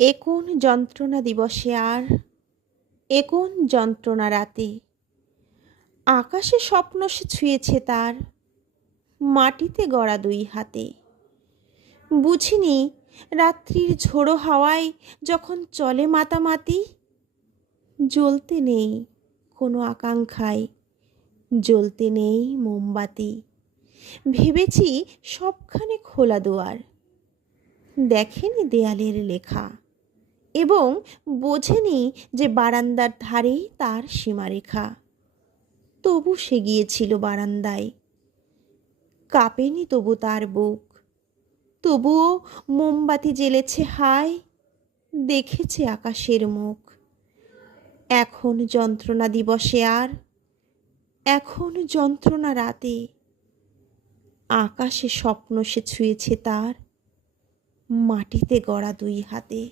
এ কোন যন্ত্রণা দিবসে আর, এ কোন যন্ত্রণা রাতে, আকাশে স্বপ্ন সে ছুঁয়েছে তার, মাটিতে গড়া দুই হাতে। বুঝিনি রাত্রির ঝোড়ো হাওয়ায় যখন চলে মাতামাতি, জ্বলতে নেই কোনো আকাঙ্ক্ষায়, জ্বলতে নেই মোমবাতি। ভেবেছি সবখানে খোলা দুয়ার, দেখেনি দেয়ালের লেখা, এবং বোঝেনি যে বারান্দার ধারেই তার সীমারেখা। তবু সে গিয়েছিল বারান্দায়, কাঁপেনি তবু তার বুক। তবুও মোমবাতি জ্বেলেছে হায়, দেখেছে আকাশের মুখ। এখন যন্ত্রণা দিবসে আর, এখন যন্ত্রণা রাতে, আকাশে স্বপ্ন সে ছুঁয়েছে তার, মাটিতে গড়া দুই হাতে।